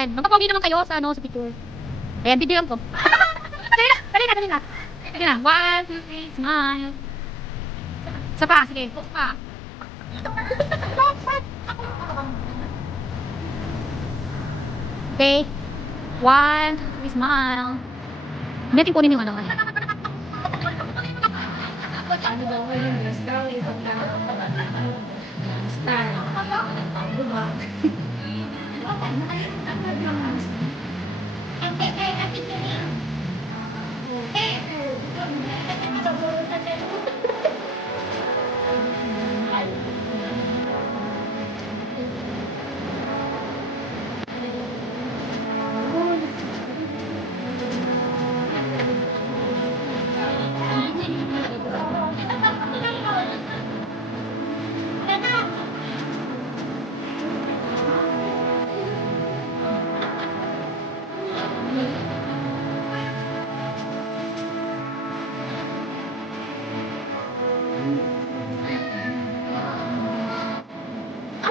Ayan, magpapawi naman kayo sa ano, sa picture. Ayan, bibigyan ko. Dali na. Sige na, 1, 2, 3, smile. Isa pa, sige, focus pa. Okay. 1, 2, 3, smile. Hindi natin kunin yung ano. Ano daw ko yung dress daw, ibang style. Diba?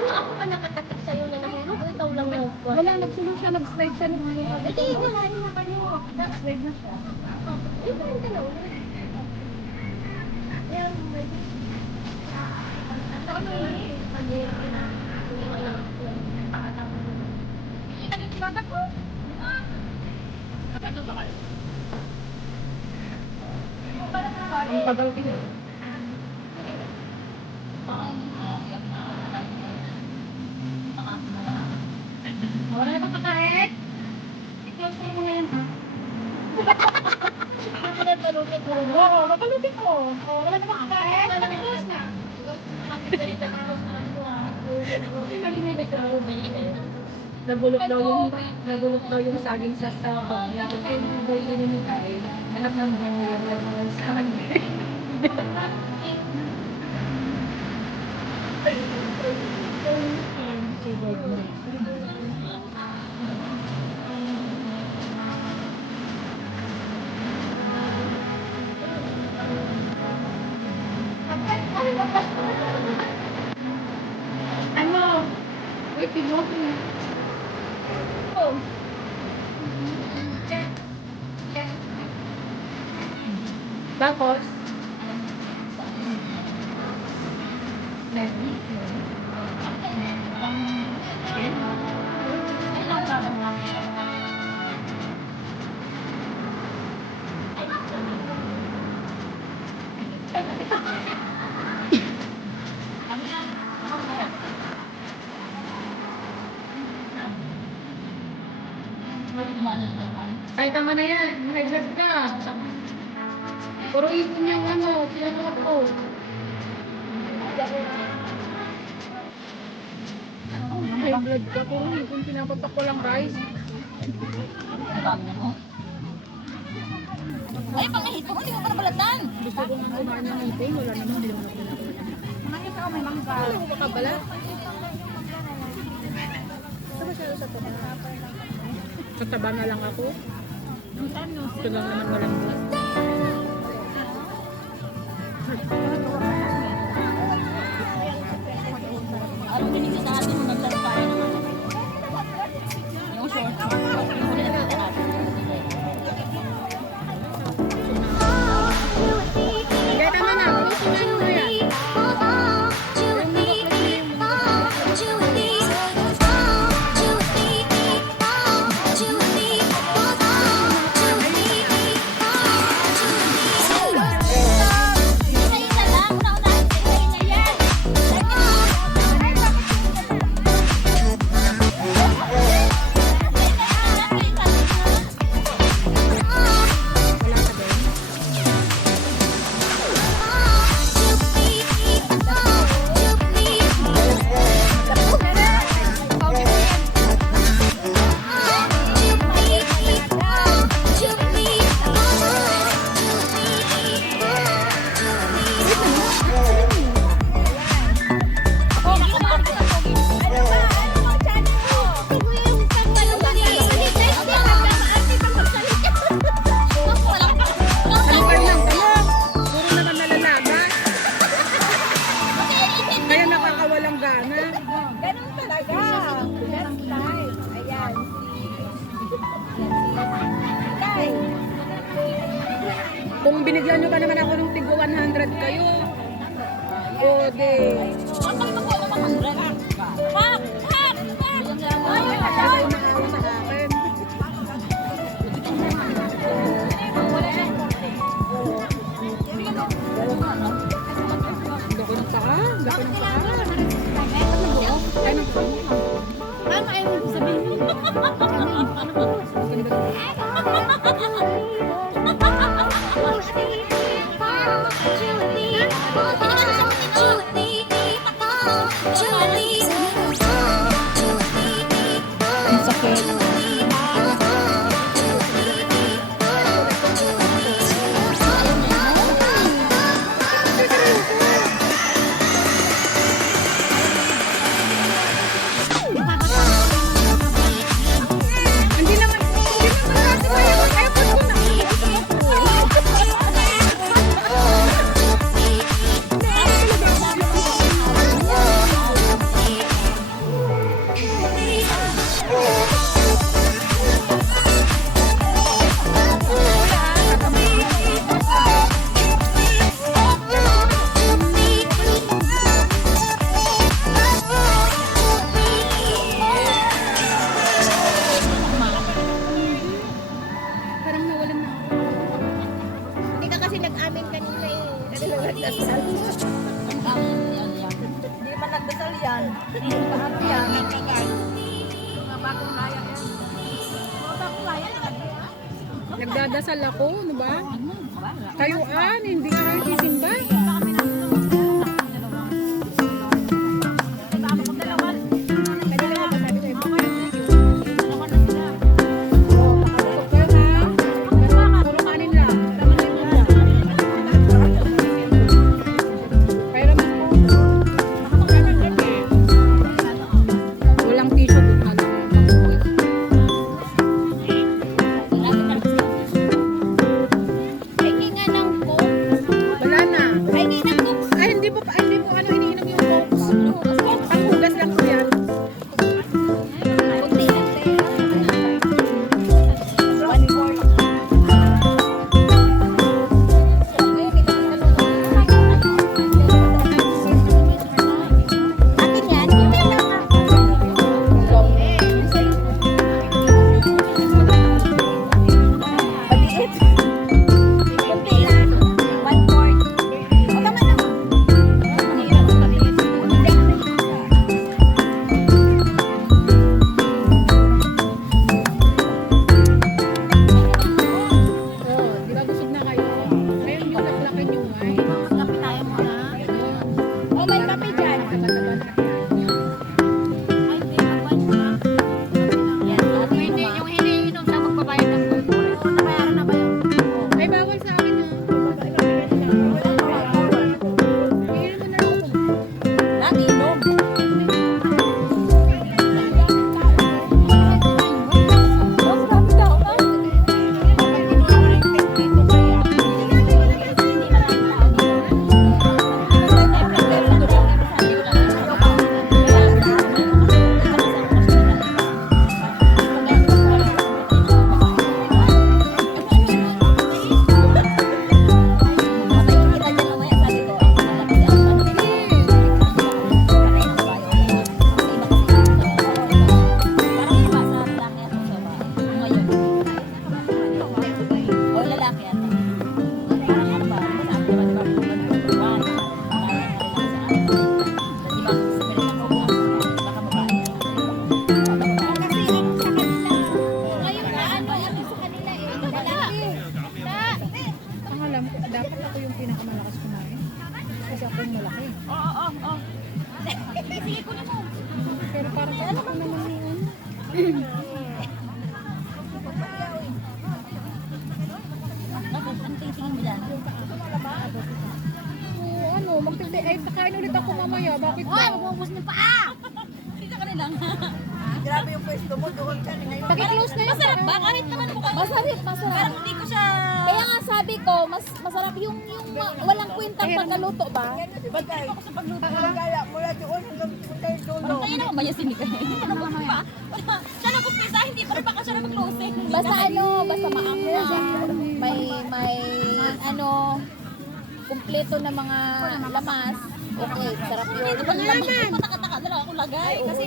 Ako pa nakatakit sa'yo na nahulog, ikaw lang nagkuhan. Wala, nagsulong siya, nag-slide siya. Hindi, wala na kayo. Nag-slide na siya. Ay, parang ka na ulit. Yan, may... Ano yun? Ang tagal ko. Wala na pagkakain? Ikaw sa mo yan. Oo, napalutin ko. Wala na pagkakain? Wala na pagkakain na. Nagulok daw yung saging sa sabang. Kaya boy yun yung kain. Anak ng mga sa akin. Ano? Wait, pinuha na. Oh. Tapos? Ay, tama na yan. Nag-vlog ka. Puro ipon yung ano, pinagawa ko. Ay, vlog ka. Puro ipon, pinapatak ko lang rice. Ay, pangahito mo, hindi mo pa nabalatan. Gusto ko nga kumain ng ipon. Wala naman, hindi naman ako pinapatak. Manahit ako, may mangga. Wala ko makabalat. Sa taba na lang ako. Ito lang naman malambot. Ano binigay sa atin nung nag-vlog tayo naman? Yung short. Yung huli na natin. Kaya tama na. Pusunan mo yan. Ay, ako ng tigo 100 kayo. O, de. Ang kami makuha naman 100. Pak! Pak! Pak! Ayaw na ako sa akin. Laki ng paa. Laki ng paa. Ano po? Mama, ayaw mo sabihin. Ang sakit. Hindi naman kasi kayo. Ayaw ko na. Parang nawalan na ako. Hindi ka kasi nag-amin kanina eh. Ano lang nagdasal? Hindi man nagdasal yan. Paano yan? Nagdadasal ako, ano ba? Kayuan, hindi ka kayo sisimba. Walang tissue book na lang. Hingi nga ng coke. Wala na. Hingi ng coke. Ay, hindi mo ano iniinom yung coke. Panghugas lang ko yan. Kunti lang tayo. Akin yan. Kunti lang. Maliit. Kunti lang. 1/4. O, tama na. Oh, di ba busog na kayo? Ngayon yung laklakin yung wine. O, may kape dyan. Tagal-tagal na. Hindi, yung hiniinom sa magbabayad ng gold. Ay, bawal sa akin na. Iinom mo na lang ako. Kasi ano sa kanila. Ngayon na ano, ano sa kanila eh. Malaki. Ang alam ko, dapat ako yung pinakamalakas kumain. Kasi ako yung malaki. Sige, kunin mo. Pero parang ako naman yun. Oo, ano, ay, kakain ulit ako mamaya. Bakit ba? Magmumos ng paa. Grabe yung pwesto mo doon ka. Paki-close na yun. Masarap ba? Kahit naman mukhang Masarap. parang hindi ko siya... Kaya nga sabi ko, mas masarap yung walang kwentang pagkaluto ba? Ba't ako sa pagluto? Kaya mula doon hanggang punta yung dulo. Kaya naman mayasin ni Kaya. Hindi na naman pa. Siya nag-umpisa, hindi pa rin baka siya na mag-closing. Basta ano, basta maango. May ano, kumpleto na mga lamas. Okay, sarap yun. Ano naman? Pataka-taka na lang ako lagay. Kasi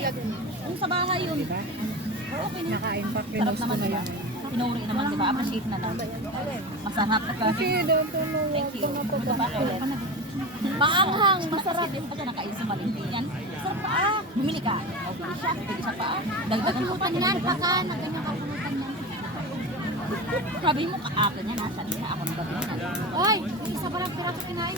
kung sa bahay yun. Pero okay na. Nakain pa, Sarap naman diba? Pinuri naman diba? Appreciate na lang. Masarap na kasi. Thank you. Ano ba ulit? Maanghang, masarap. Masarap. Pagka nakain sa Valentin yan. Sarap pa. Bumili ka. O, bili siya. Bili siya pa. Dagdagan ko pa Pulutan yan, niya. baka na ganyan kapulutan yan. Sabi mo kaapa niya. Nasa niya. Ako na gagawin. Ay, isa pa lang piraso kinain.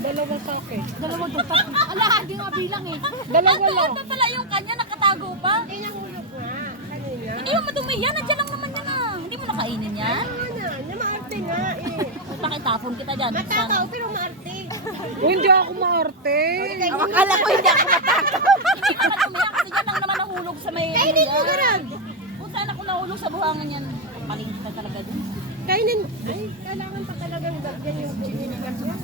Dalawa sa akin. Dalawa doon pa. Ala, hindi nga bilang eh. Dalawa lang. Ito pala yung kanya. Nakatago pa. Hindi nahulog nga. Kanina. Hindi mo madumi yan. Nandiyan lang naman yan ah. Hindi mo nakainin yan. Na maarte nga eh. Pakitapon kita dyan. Matakaw pero maarte. Hindi ako maarte. Akala ko hindi ako matakaw. Hindi ka madumi yan kasi yan lang naman nahulog sa may... Kainin mo garag! Kung saan ako nahulog sa buhangan yan. Paling ka talaga dun. Kainin. Ay, kailangan pa talagang dagyan yung piniligan mo.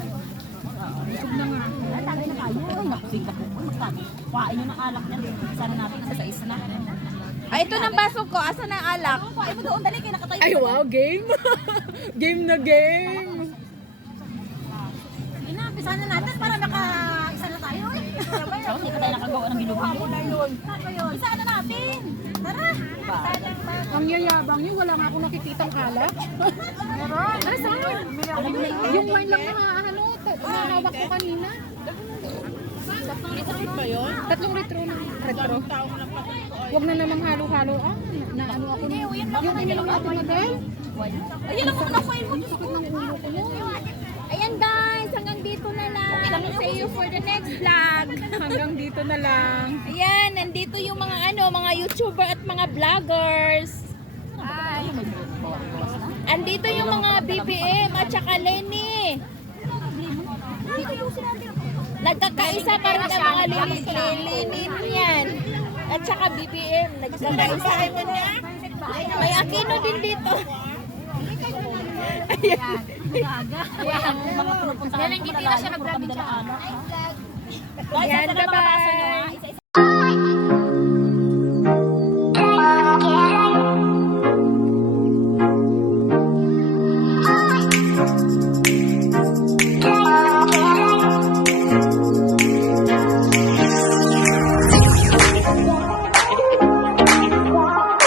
Busog na nga. Ay, tagay na tayo. Ay, nakusig ka po. Magtabi. Kuhain nyo ng alak niyan. Sana natin nasa isa na. Ay, ito ng baso ko. Asa na ang alak? Kuhain mo doon. Dali kayo nakatayo. Ay, wow, game. Game na game. Inapisan na natin para maka-isa na tayo. So, hindi ka tayo nakagawa ng bilog-bilog. Isa na natin. Tara. Ang yayabang niyo, wala nga ako nakikitang kalat. Meron. Ay, saan? Yung wine lang na ano, nahawak ko kanina. 3 litro na. Retro. Huwag na namang halo-halo. Na ano ako na. Yung ininom natin na dahil. Ayun ako na file mo. Sakit ng ulo ko mo. Ayan guys, hanggang dito na lang. See you for the next vlog. Hanggang dito na lang. Ayan, nandito yung mga mga YouTuber at mga vloggers. Ay. Andito yung mga BBM at saka Lenny. Nagkakaisa pa rin ang mga Lenny yan. At saka BBM, nagkakaisa. May Aquino din dito. Ayan. Mga pinupuntahan ko na lang. Puro kami dala anak. Guys, Yan, ito na mga baso nyo ha. bye-bye.